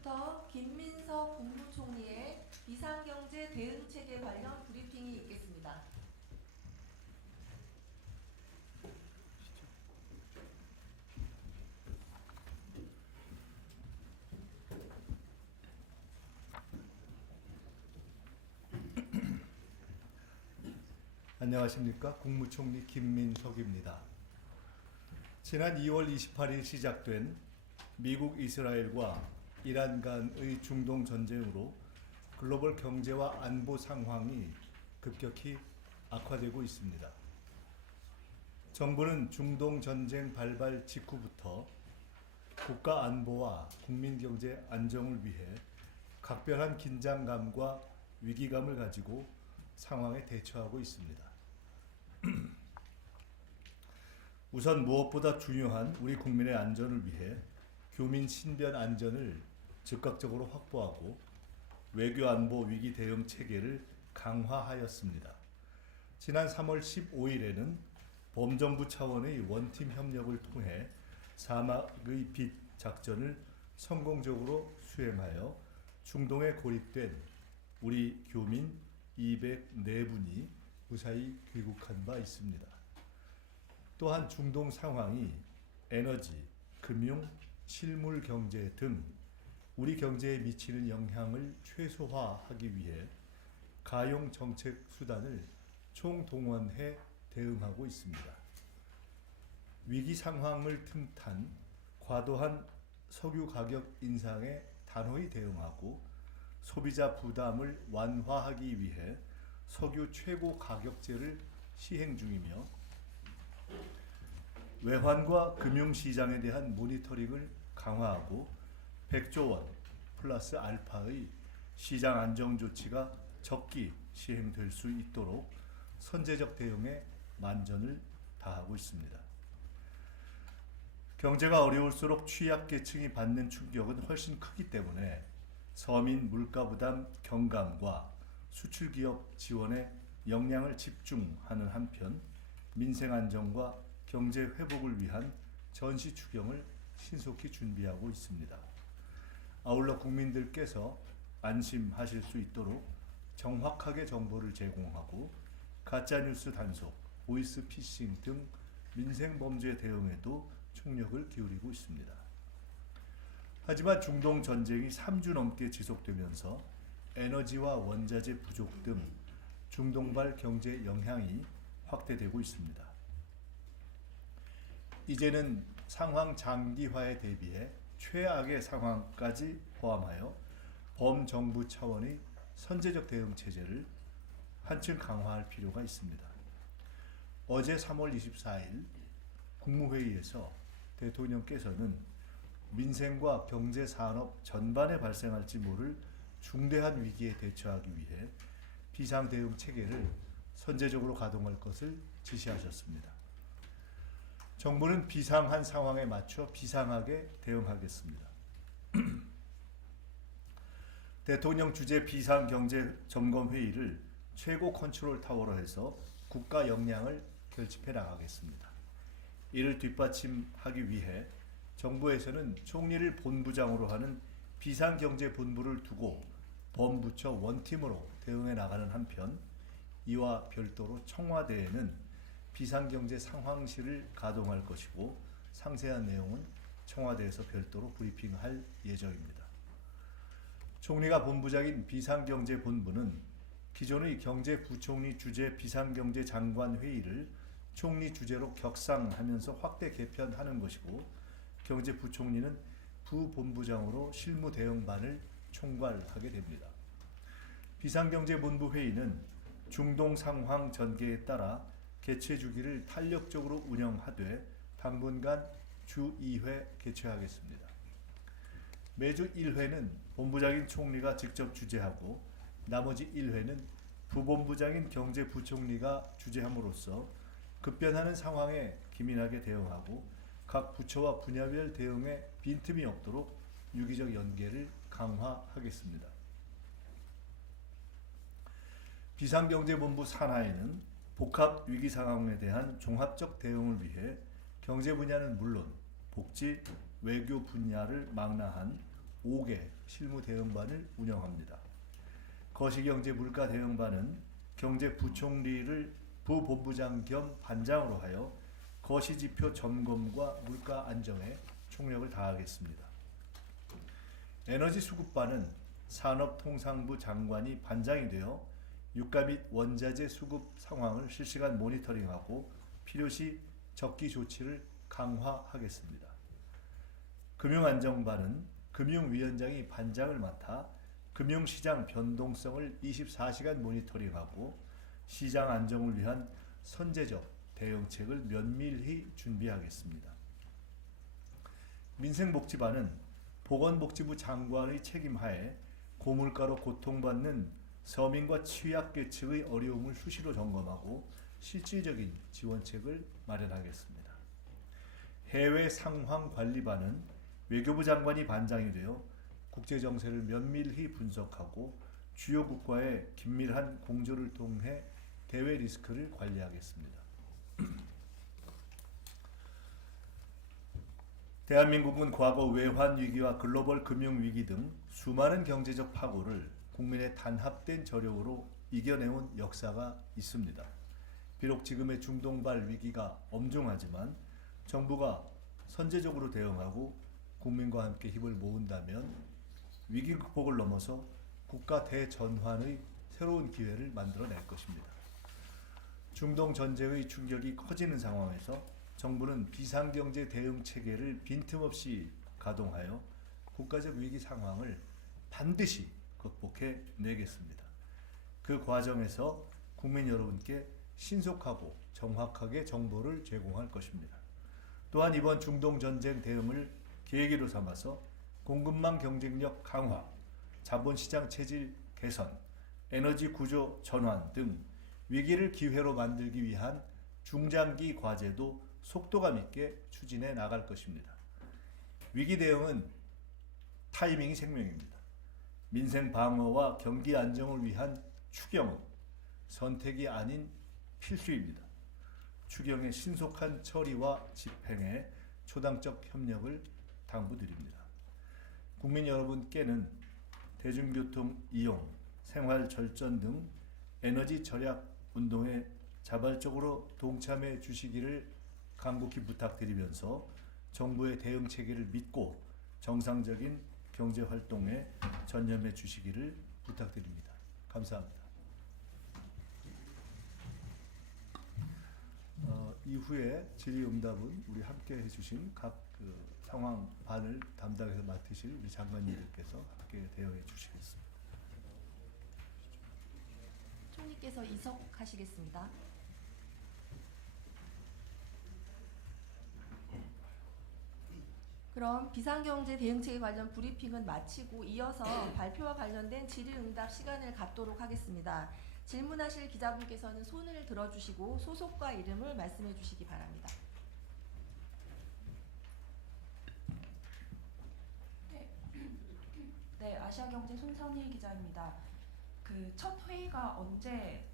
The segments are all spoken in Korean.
지금부터 김민석 국무총리의 비상경제 대응체계 관련 브리핑이 있겠습니다. 안녕하십니까. 국무총리 김민석입니다. 지난 2월 28일 시작된 미국 이스라엘과 이란 간의 중동 전쟁으로 글로벌 경제와 안보 상황이 급격히 악화되고 있습니다. 정부는 중동 전쟁 발발 직후부터 국가 안보와 국민 경제 안정을 위해 각별한 긴장감과 위기감을 가지고 상황에 대처하고 있습니다. 우선 무엇보다 중요한 우리 국민의 안전을 위해 교민 신변 안전을 즉각적으로 확보하고 외교 안보 위기 대응 체계를 강화하였습니다. 지난 3월 15일에는 범정부 차원의 원팀 협력을 통해 사막의 빛 작전을 성공적으로 수행하여 중동에 고립된 우리 교민 204분이 무사히 귀국한 바 있습니다. 또한 중동 상황이 에너지, 금융, 실물 경제 등 우리 경제에 미치는 영향을 최소화하기 위해 가용 정책 수단을 총동원해 대응하고 있습니다. 위기 상황을 틈탄 과도한 석유 가격 인상에 단호히 대응하고 소비자 부담을 완화하기 위해 석유 최고 가격제를 시행 중이며 외환과 금융시장에 대한 모니터링을 강화하고 100조 원 플러스 알파의 시장 안정 조치가 적기 시행될 수 있도록 선제적 대응에 만전을 다하고 있습니다. 경제가 어려울수록 취약계층이 받는 충격은 훨씬 크기 때문에 서민 물가 부담 경감과 수출기업 지원에 역량을 집중하는 한편 민생 안정과 경제 회복을 위한 전시 추경을 신속히 준비하고 있습니다. 아울러 국민들께서 안심하실 수 있도록 정확하게 정보를 제공하고 가짜뉴스 단속, 보이스피싱 등 민생 범죄 대응에도 총력을 기울이고 있습니다. 하지만 중동 전쟁이 3주 넘게 지속되면서 에너지와 원자재 부족 등 중동발 경제 영향이 확대되고 있습니다. 이제는 상황 장기화에 대비해 최악의 상황까지 포함하여 범정부 차원의 선제적 대응 체제를 한층 강화할 필요가 있습니다. 어제 3월 24일 국무회의에서 대통령께서는 민생과 경제 산업 전반에 발생할지 모를 중대한 위기에 대처하기 위해 비상대응 체계를 선제적으로 가동할 것을 지시하셨습니다. 정부는 비상한 상황에 맞춰 비상하게 대응하겠습니다. 대통령 주재 비상경제점검회의를 최고 컨트롤 타워로 해서 국가 역량을 결집해 나가겠습니다. 이를 뒷받침하기 위해 정부에서는 총리를 본부장으로 하는 비상경제본부를 두고 범부처 원팀으로 대응해 나가는 한편 이와 별도로 청와대에는 비상경제 상황실을 가동할 것이고 상세한 내용은 청와대에서 별도로 브리핑할 예정입니다. 총리가 본부장인 비상경제본부는 기존의 경제부총리 주재 비상경제장관회의를 총리 주재로 격상하면서 확대 개편하는 것이고 경제부총리는 부본부장으로 실무대응반을 총괄하게 됩니다. 비상경제본부 회의는 중동 상황 전개에 따라 개최 주기를 탄력적으로 운영하되 당분간 주 2회 개최하겠습니다. 매주 1회는 본부장인 총리가 직접 주재하고 나머지 1회는 부본부장인 경제부총리가 주재함으로써 급변하는 상황에 기민하게 대응하고 각 부처와 분야별 대응에 빈틈이 없도록 유기적 연계를 강화하겠습니다. 비상경제본부 산하에는 복합 위기 상황에 대한 종합적 대응을 위해 경제 분야는 물론 복지, 외교 분야를 망라한 5개 실무 대응반을 운영합니다. 거시경제 물가 대응반은 경제부총리를 부본부장 겸 반장으로 하여 거시지표 점검과 물가 안정에 총력을 다하겠습니다. 에너지수급반은 산업통상부 장관이 반장이 되어 유가 및 원자재 수급 상황을 실시간 모니터링하고 필요시 적기 조치를 강화하겠습니다. 금융안정반은 금융위원장이 반장을 맡아 금융시장 변동성을 24시간 모니터링하고 시장 안정을 위한 선제적 대응책을 면밀히 준비하겠습니다. 민생복지반은 보건복지부 장관의 책임하에 고물가로 고통받는 서민과 취약계층의 어려움을 수시로 점검하고 실질적인 지원책을 마련하겠습니다. 해외 상황관리반은 외교부 장관이 반장이 되어 국제정세를 면밀히 분석하고 주요 국가의 긴밀한 공조를 통해 대외 리스크를 관리하겠습니다. 대한민국은 과거 외환 위기와 글로벌 금융 위기 등 수많은 경제적 파고를 국민의 단합된 저력으로 이겨내온 역사가 있습니다. 비록 지금의 중동발 위기가 엄중하지만 정부가 선제적으로 대응하고 국민과 함께 힘을 모은다면 위기 극복을 넘어서 국가 대전환의 새로운 기회를 만들어낼 것입니다. 중동 전쟁의 충격이 커지는 상황에서 정부는 비상경제 대응 체계를 빈틈없이 가동하여 국가적 위기 상황을 반드시 극복해 내겠습니다. 그 과정에서 국민 여러분께 신속하고 정확하게 정보를 제공할 것입니다. 또한 이번 중동 전쟁 대응을 계기로 삼아서 공급망 경쟁력 강화, 자본시장 체질 개선, 에너지 구조 전환 등 위기를 기회로 만들기 위한 중장기 과제도 속도감 있게 추진해 나갈 것입니다. 위기 대응은 타이밍이 생명입니다. 민생 방어와 경기 안정을 위한 추경은 선택이 아닌 필수입니다. 추경의 신속한 처리와 집행에 초당적 협력을 당부드립니다. 국민 여러분께는 대중교통 이용, 생활 절전 등 에너지 절약 운동에 자발적으로 동참해 주시기를 간곡히 부탁드리면서 정부의 대응 체계를 믿고 정상적인 경제 활동에 전념해 주시기를 부탁드립니다. 감사합니다. 이후에 질의응답은 우리 함께 해주신 각 상황반을 담당해서 맡으실 우리 장관님들께서 함께 대응해 주시겠습니다. 총리께서 이석하시겠습니다. 그럼 비상경제 대응체계 관련 브리핑은 마치고 이어서 발표와 관련된 질의응답 시간을 갖도록 하겠습니다. 질문하실 기자분께서는 손을 들어주시고 소속과 이름을 말씀해 주시기 바랍니다. 네, 아시아경제 손선희 기자입니다. 그 첫 회의가 언제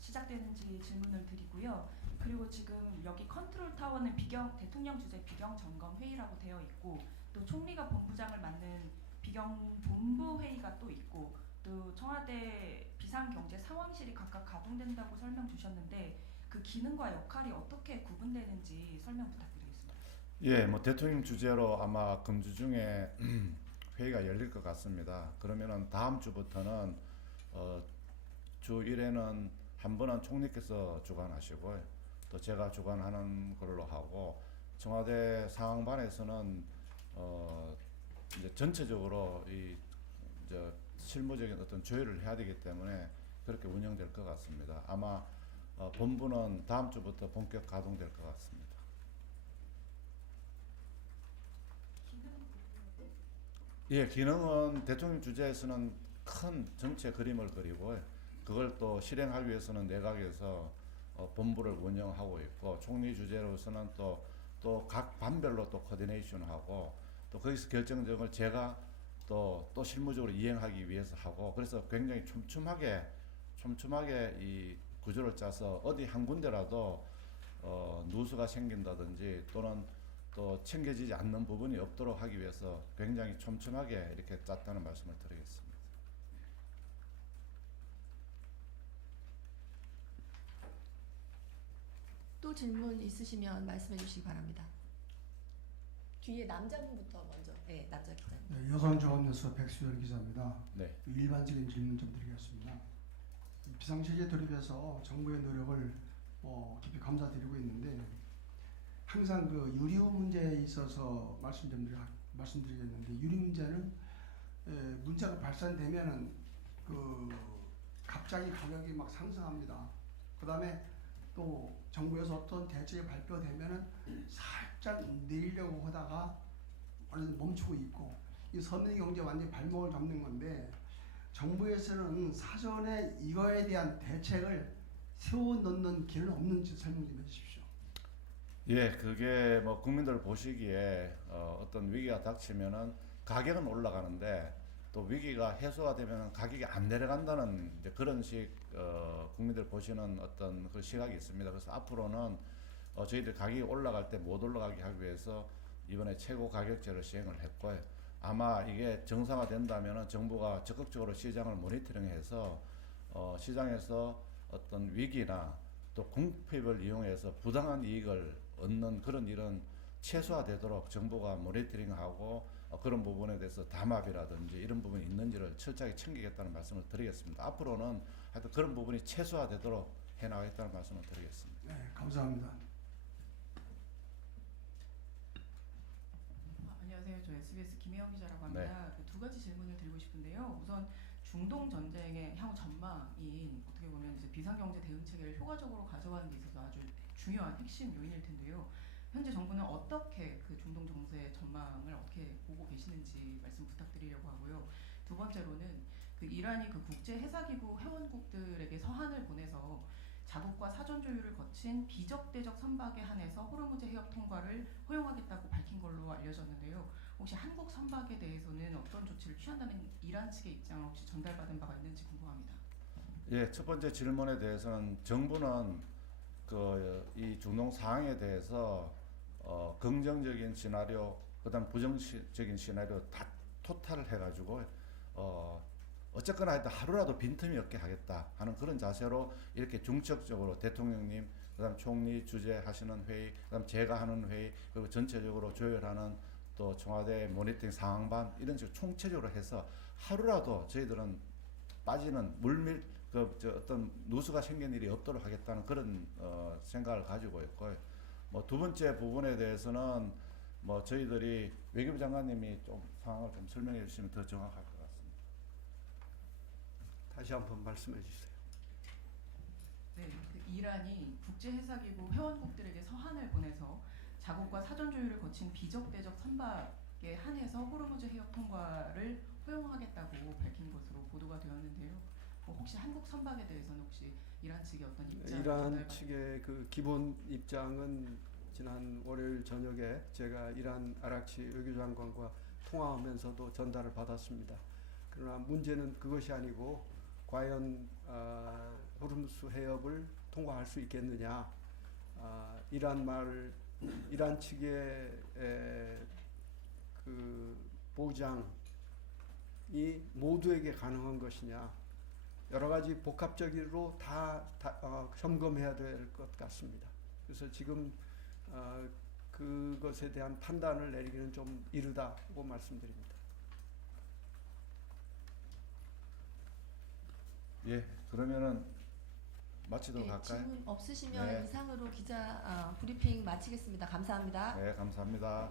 시작되는지 질문을 드리고요. 그리고 지금 여기 컨트롤 타워는 대통령 주재 비경 점검 회의라고 되어 있고, 또 총리가 본부장을 맡는 비경 본부 회의가 또 있고, 또 청와대 비상경제 상황실이 각각 가동된다고 설명 주셨는데 그 기능과 역할이 어떻게 구분되는지 설명 부탁드리겠습니다. 예, 뭐 대통령 주재로 아마 금주 중에 회의가 열릴 것 같습니다. 그러면은 다음 주부터는 주 1회는 한 번은 총리께서 주관하시고 또 제가 주관하는 걸로 하고, 청와대 상황반에서는 이제 전체적으로 이제 실무적인 어떤 조율을 해야 되기 때문에 그렇게 운영될 것 같습니다. 아마 본부는 다음 주부터 본격 가동될 것 같습니다. 예, 기능은 대통령 주재에서는 큰 전체 그림을 그리고 그걸 또 실행하기 위해서는 내각에서 본부를 운영하고 있고, 총리 주재로서는 또 각 반별로 또 코디네이션하고 또 거기서 결정적을 제가 또 실무적으로 이행하기 위해서 하고, 그래서 굉장히 촘촘하게 이 구조를 짜서 어디 한 군데라도 누수가 생긴다든지 또는 또 챙겨지지 않는 부분이 없도록 하기 위해서 굉장히 촘촘하게 이렇게 짰다는 말씀을 드리겠습니다. 또 질문 있으시면 말씀해 주시기 바랍니다. 뒤에 남자분부터 먼저. 네, 남자 기자님. 네, 여성종합뉴스 백수열 기자입니다. 네. 일반적인 질문 좀 드리겠습니다. 비상시기에 돌입해서 정부의 노력을 깊이 감사드리고 있는데 항상 그 유류 문제에 있어서 말씀드리겠는데 유류 문제는 문제가 발생되면은 그 갑자기 가격이 막 상승합니다. 그다음에 또 정부에서 어떤 대책이 발표되면은 살짝 내리려고 하다가 완전 멈추고 있고 이 서민 경제 완전히 발목을 잡는 건데 정부에서는 사전에 이거에 대한 대책을 세워놓는 길은 없는지 설명 좀 해주십시오. 예, 그게 뭐 국민들 보시기에 어떤 위기가 닥치면은 가격은 올라가는데 또 위기가 해소가 되면 가격이 안 내려간다는 이제 그런 식 국민들 보시는 어떤 그 시각이 있습니다. 그래서 앞으로는 저희들 가격이 올라갈 때 못 올라가게 하기 위해서 이번에 최고 가격제를 시행을 했고요. 아마 이게 정상화된다면은 정부가 적극적으로 시장을 모니터링해서 시장에서 어떤 위기나 또 궁핍을 이용해서 부당한 이익을 얻는 그런 일은 최소화되도록 정부가 모니터링하고 그런 부분에 대해서 담합이라든지 이런 부분이 있는지를 철저하게 챙기겠다는 말씀을 드리겠습니다. 앞으로는 하여튼 그런 부분이 최소화되도록 해나가겠다는 말씀을 드리겠습니다. 네, 감사합니다. 안녕하세요. 저 SBS 김혜영 기자라고 합니다. 그 두 가지 질문을 드리고 싶은데요. 우선 중동 전쟁의 향후 전망이 어떻게 보면 이제 비상경제 대응 체계를 효과적으로 가져가는 데 있어서 아주 중요한 핵심 요인일 텐데요. 현재 정부는 어떻게 그 중동 정세 전망을 어떻게 보고 계시는지 말씀 부탁드리려고 하고요. 두 번째로는 그 이란이 그 국제 해사기구 회원국들에게 서한을 보내서 자국과 사전 조율을 거친 비적대적 선박에 한해서 호르무즈 해협 통과를 허용하겠다고 밝힌 걸로 알려졌는데요. 혹시 한국 선박에 대해서는 어떤 조치를 취한다는 이란 측의 입장을 혹시 전달받은 바가 있는지 궁금합니다. 예, 첫 번째 질문에 대해서는 정부는 이 중동 상황에 대해서 긍정적인 시나리오, 그다음 부정적인 시나리오 다 토탈을 해가지고 어쨌거나 하여튼 하루라도 빈틈이 없게 하겠다 하는 그런 자세로 이렇게 중첩적으로 대통령님, 그다음 총리 주재하시는 회의, 그다음 제가 하는 회의, 그리고 전체적으로 조율하는 또 청와대 모니터링 상황반 이런 식으로 총체적으로 해서 하루라도 저희들은 빠지는 어떤 누수가 생긴 일이 없도록 하겠다는 그런 생각을 가지고 있고요. 뭐 두 번째 부분에 대해서는 뭐 저희들이 외교부 장관님이 좀 상황을 좀 설명해 주시면 더 정확할 것 같습니다. 다시 한번 말씀해 주세요. 네, 그 이란이 국제 해사기구 회원국들에게 서한을 보내서 자국과 사전 조율을 거친 비적대적 선박에 한해서 호르무즈 해협 통과를 허용하겠다고 밝힌 것으로 보도가 되었는데요. 혹시 한국 선박에 대해서는 혹시 이란 측의 어떤 입장을 이란 측의 그 기본 입장은 지난 월요일 저녁에 제가 이란 아락치 외교장관과 통화하면서도 전달을 받았습니다. 그러나 문제는 그것이 아니고 과연 호르무즈 해협을 통과할 수 있겠느냐, 이란 측의 그 보장이 모두에게 가능한 것이냐, 여러 가지 복합적으로 다 점검해야 될 것 같습니다. 그래서 지금 그것에 대한 판단을 내리기는 좀 이르다고 말씀드립니다. 예, 그러면은 마치도록 할까요? 질문 없으시면 네. 이상으로 기자 브리핑 마치겠습니다. 감사합니다. 네, 감사합니다.